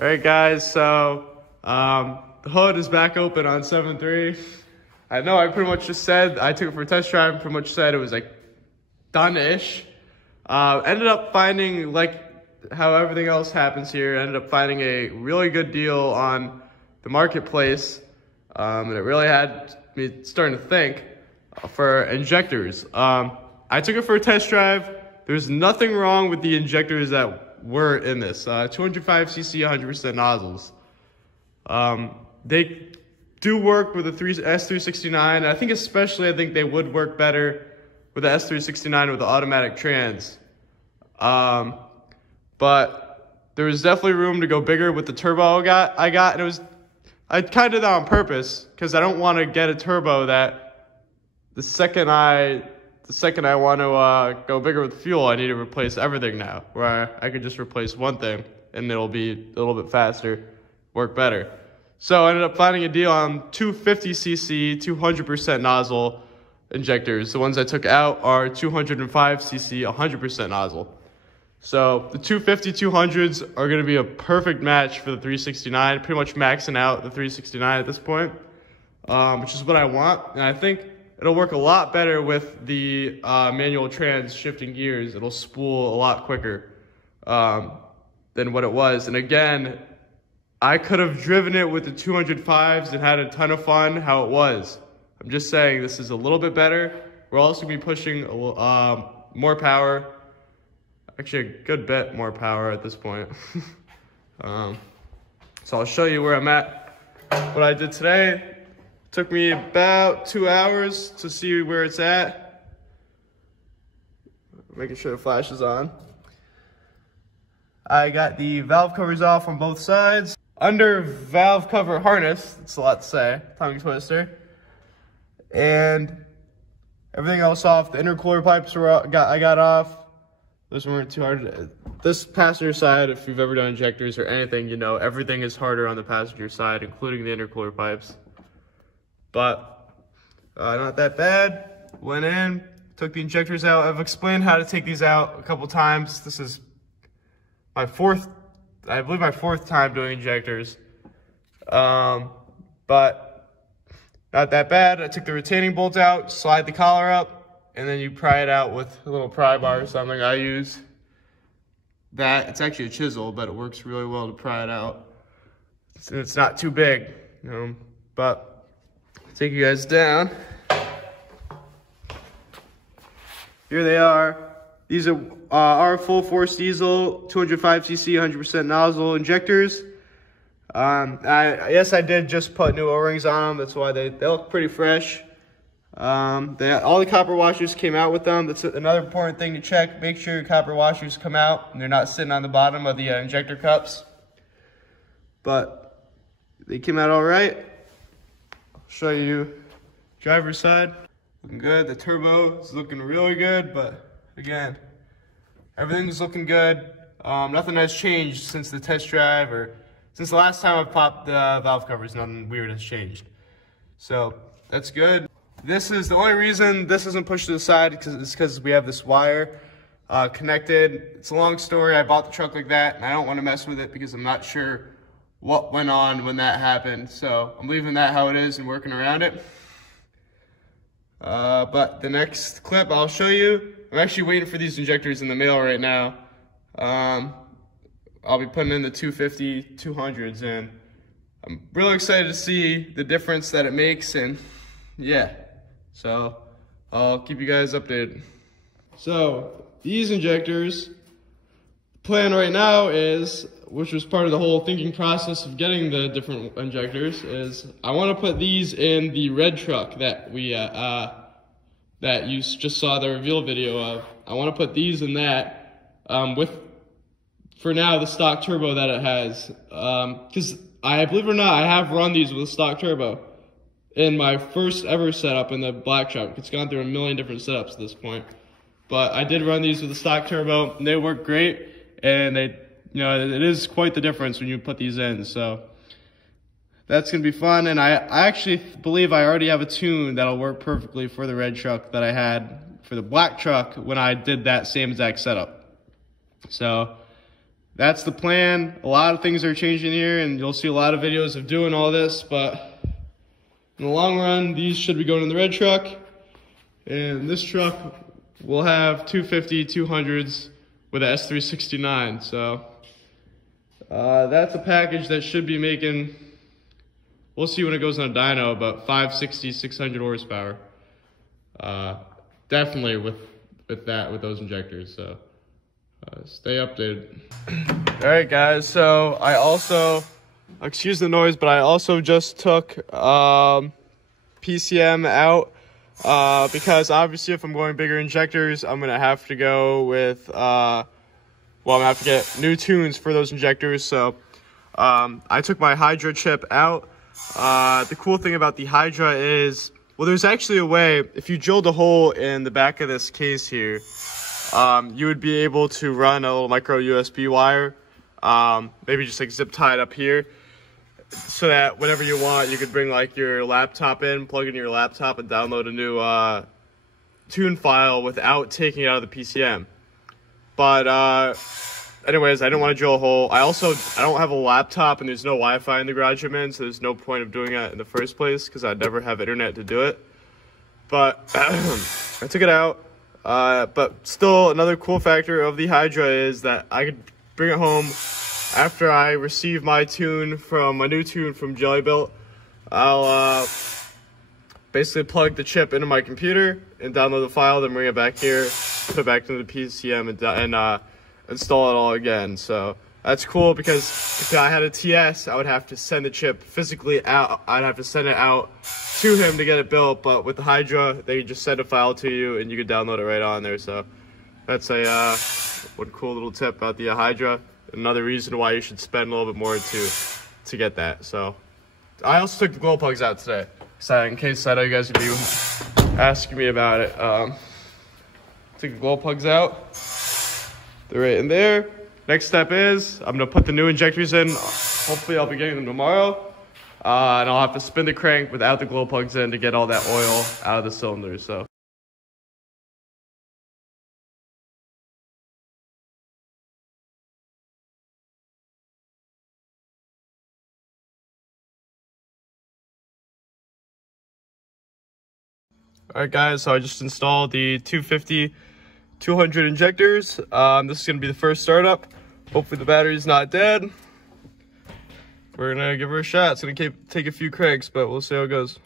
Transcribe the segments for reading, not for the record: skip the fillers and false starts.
All right, guys, so the hood is back open on 7.3. I know I pretty much just said, I took it for a test drive, pretty much said it was like done-ish. Ended up finding, like how everything else happens here, ended up finding a really good deal on the marketplace. And it really had me starting to think for injectors. I took it for a test drive. There's nothing wrong with the injectors that were in this. 205cc, 100% nozzles. They do work with the S369. I think they would work better with the S369 with the automatic trans. But there was definitely room to go bigger with the turbo I got, and I kind of did that on purpose because I don't want to get a turbo that the second I want to go bigger with fuel, I need to replace everything now, where I could just replace one thing and it'll be a little bit faster, work better. So I ended up finding a deal on 250cc, 200% nozzle injectors. The ones I took out are 205cc, 100% nozzle. So the 250 200s are going to be a perfect match for the 369, pretty much maxing out the 369 at this point, which is what I want. And I think it'll work a lot better with the manual trans shifting gears. It'll spool a lot quicker than what it was. And again, I could have driven it with the 205s and had a ton of fun how it was. I'm just saying this is a little bit better. We're also going to be pushing more power. Actually, a good bit more power at this point. So I'll show you where I'm at. What I did today took me about 2 hours to see where it's at. Making sure the flash is on. I got the valve covers off on both sides. Under valve cover harness, that's a lot to say, tongue twister. And everything else off. The intercooler pipes I got off. Those weren't too hard. This passenger side, if you've ever done injectors or anything, you know everything is harder on the passenger side, including the intercooler pipes. But not that bad. Went in, took the injectors out. I've explained how to take these out a couple times. This is my fourth time doing injectors. But not that bad. I took the retaining bolt out, slide the collar up, and then you pry it out with a little pry bar or something. I use that. It's actually a chisel, but it works really well to pry it out. It's not too big, you know, but I'll take you guys down. Here they are. These are our full force diesel, 205cc, 100% nozzle injectors. Yes, I did just put new O-rings on them. That's why they look pretty fresh. All the copper washers came out with them. That's another important thing to check. Make sure your copper washers come out and they're not sitting on the bottom of the injector cups. But they came out all right. I'll show you driver's side. Looking good. The turbo is looking really good, but again, everything's looking good. Nothing has changed since the test drive or since the last time I popped the valve covers. Nothing weird has changed. So that's good. This is the only reason this isn't pushed to the side because we have this wire connected. It's a long story. I bought the truck like that, and I don't want to mess with it because I'm not sure what went on when that happened. So I'm leaving that how it is and working around it. But the next clip I'll show you. I'm actually waiting for these injectors in the mail right now. I'll be putting in the 250 200s, and I'm really excited to see the difference that it makes, and yeah. So I'll keep you guys updated. So these injectors, the plan right now is, which was part of the whole thinking process of getting the different injectors, is I want to put these in the red truck that we that you just saw the reveal video of. I want to put these in that with, for now, the stock turbo that it has, because believe it or not, I have run these with a stock turbo in my first ever setup in the black truck. It's gone through a million different setups at this point. But I did run these with a stock turbo, and they work great, and it is quite the difference when you put these in. So that's gonna be fun, and I actually believe I already have a tune that'll work perfectly for the red truck that I had for the black truck when I did that same exact setup. So that's the plan. A lot of things are changing here, and you'll see a lot of videos of doing all this, but in the long run, these should be going in the red truck, and this truck will have 250, 200s with a S369, so that's a package that should be making, we'll see when it goes on a dyno, but 560, 600 horsepower. Definitely with those injectors, so stay updated. All right, guys, so I also, excuse the noise, but I also just took PCM out because obviously if I'm going bigger injectors, I'm gonna have to go with I'm gonna have to get new tunes for those injectors. So I took my Hydra chip out. The cool thing about the Hydra is, well, there's actually a way, if you drilled a hole in the back of this case here, you would be able to run a little micro USB wire, maybe just like zip tie it up here, so that whenever you want, you could bring like your laptop in, plug in your laptop, and download a new tune file without taking it out of the PCM. But anyways, I didn't want to drill a hole. I don't have a laptop, and there's no Wi-Fi in the garage I'm in, so there's no point of doing that in the first place because I'd never have internet to do it. But I took it out. But still, another cool factor of the Hydra is that I could bring it home after I receive my new tune from Jelly-Built. I'll basically plug the chip into my computer and download the file, then bring it back here, put it back into the PCM, and install it all again. So that's cool, because if I had a TS, I would have to send the chip physically out. I'd have to send it out to him to get it built, but with the Hydra, they just send a file to you and you can download it right on there. So that's a one cool little tip about the Hydra. Another reason why you should spend a little bit more to get that. So I also took the glow plugs out today, so in case I know you guys would be asking me about it. Took the glow plugs out. They're right in there. Next step is I'm gonna put the new injectors in. Hopefully I'll be getting them tomorrow. And I'll have to spin the crank without the glow plugs in to get all that oil out of the cylinders. So. Alright guys, so I just installed the 250, 200 injectors. This is gonna be the first startup. Hopefully the battery's not dead. We're gonna give her a shot. It's gonna take a few cranks, but we'll see how it goes.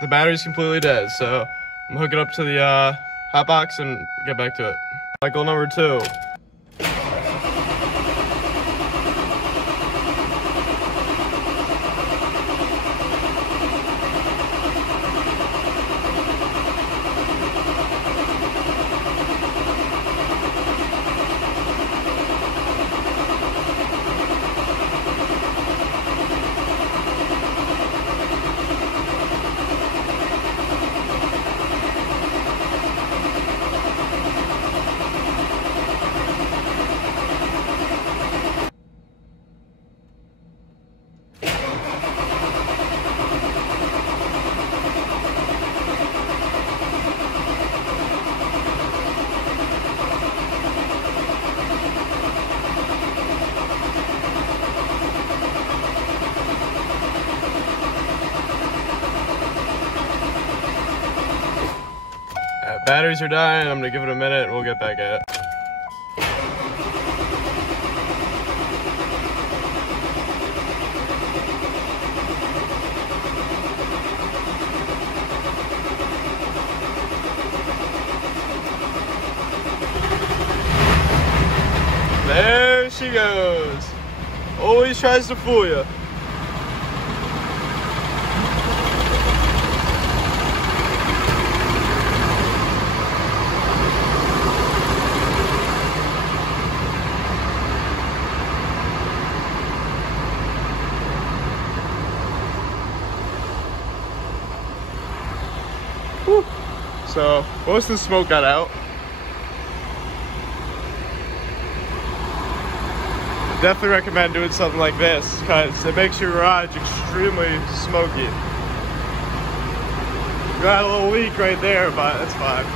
The battery's completely dead, so I'm gonna hook it up to the hot box and get back to it. Cycle number 2. Batteries are dying. I'm gonna give it a minute and we'll get back at it. There she goes. Always tries to fool you. Whew. So most of the smoke got out. Definitely recommend doing something like this because it makes your garage extremely smoky. Got a little leak right there, but that's fine.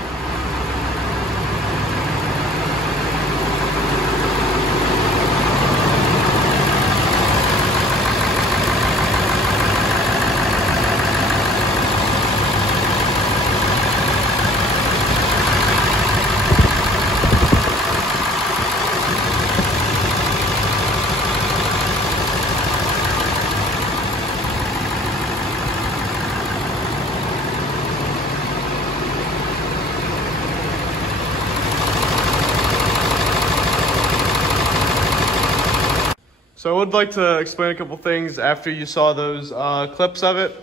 So I would like to explain a couple things after you saw those clips of it,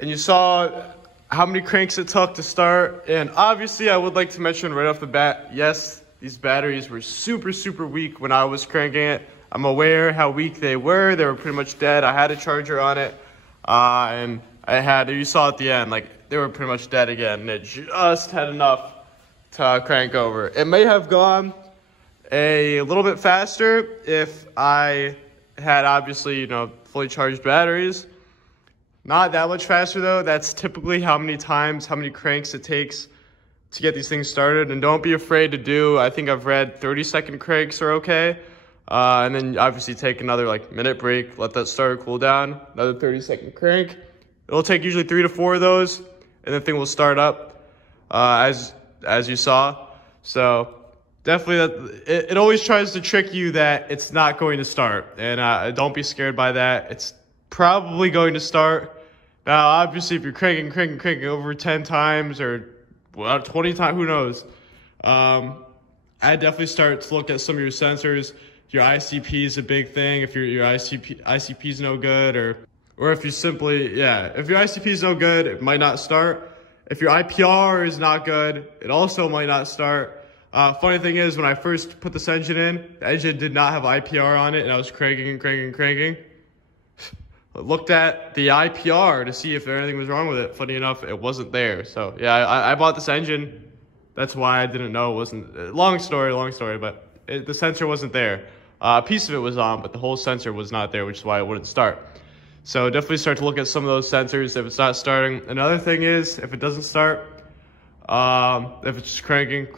and you saw how many cranks it took to start. And obviously I would like to mention right off the bat, yes, these batteries were super, super weak when I was cranking it. I'm aware how weak they were. They were pretty much dead. I had a charger on it, and you saw at the end, like, they were pretty much dead again, and it just had enough to crank over. It may have gone a little bit faster if I had, obviously, you know, fully charged batteries. Not that much faster though. That's typically how many cranks it takes to get these things started. And don't be afraid to do, I think I've read 30-second cranks are okay. And then obviously take another like minute break, let that starter cool down, another 30-second crank. It'll take usually 3 to 4 of those, and the thing will start up as you saw. So definitely it always tries to trick you that it's not going to start. And don't be scared by that. It's probably going to start. Now, obviously, if you're cranking over 10 times or 20 times, who knows? I'd definitely start to look at some of your sensors. Your ICP is a big thing. If your ICP is no good, or if you simply, if your ICP is no good, it might not start. If your IPR is not good, it also might not start. Funny thing is, when I first put this engine in, the engine did not have IPR on it, and I was cranking. Looked at the IPR to see if anything was wrong with it. Funny enough, it wasn't there. So yeah, I bought this engine. That's why I didn't know it wasn't. Long story, but the sensor wasn't there. A piece of it was on, but the whole sensor was not there, which is why it wouldn't start. So definitely start to look at some of those sensors if it's not starting. Another thing is, if it doesn't start, if it's just cranking.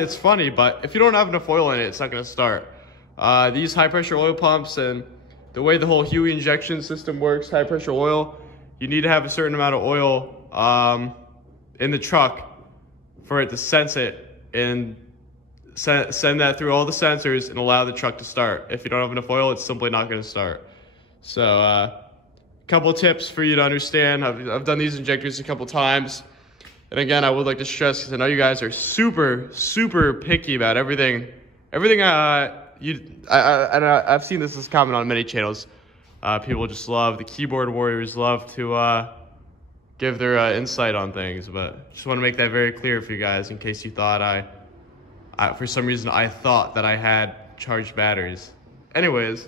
It's funny, but if you don't have enough oil in it, it's not going to start. These high pressure oil pumps and the way the whole HEUI injection system works, high pressure oil, you need to have a certain amount of oil in the truck for it to sense it and send that through all the sensors and allow the truck to start. If you don't have enough oil, it's simply not going to start. So a couple of tips for you to understand. I've done these injectors a couple times. And again, I would like to stress, because I know you guys are super, super picky about everything. I've seen this as common on many channels. People just love, the keyboard warriors love to give their insight on things, but just want to make that very clear for you guys in case you thought for some reason I thought that I had charged batteries. Anyways,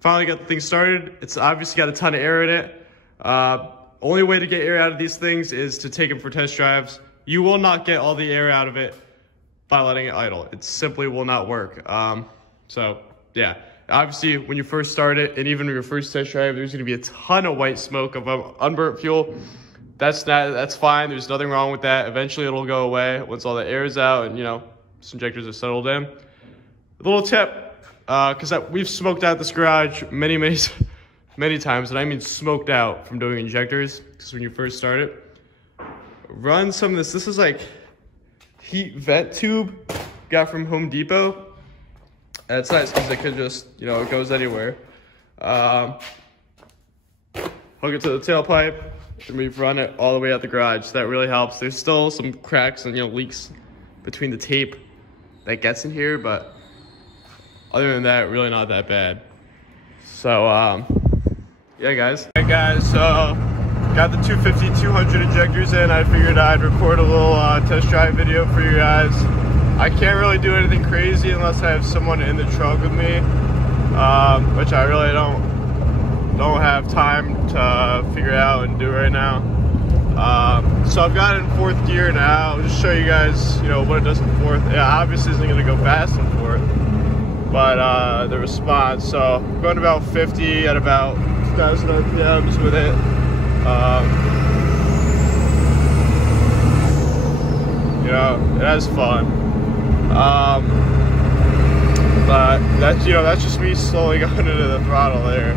finally got the thing started. It's obviously got a ton of air in it. Only way to get air out of these things is to take them for test drives. You will not get all the air out of it by letting it idle. It simply will not work. So yeah, obviously when you first start it, and even your first test drive, there's gonna be a ton of white smoke of unburnt fuel. That's fine, there's nothing wrong with that. Eventually it'll go away once all the air is out and, you know, this injectors are settled in. A little tip, because we've smoked out this garage many times, and I mean smoked out from doing injectors, because when you first start it, run some of this. This is like heat vent tube, got from Home Depot. And it's nice because it could just, you know, it goes anywhere. Hook it to the tailpipe, and we've run it all the way out the garage. So that really helps. There's still some cracks and, you know, leaks between the tape that gets in here, but other than that, really not that bad. So, yeah, guys. Hey, guys, so got the 250-200 injectors in. I figured I'd record a little test drive video for you guys. I can't really do anything crazy unless I have someone in the truck with me, which I really don't have time to figure out and do right now. So I've got it in fourth gear now. I'll just show you guys, you know, what it does in fourth. Yeah, obviously isn't gonna go fast in fourth, but the response. So I'm going about 50 at about 2,000 RPMs with it. You know, it has fun. But that's, you know, that's just me slowly going into the throttle there.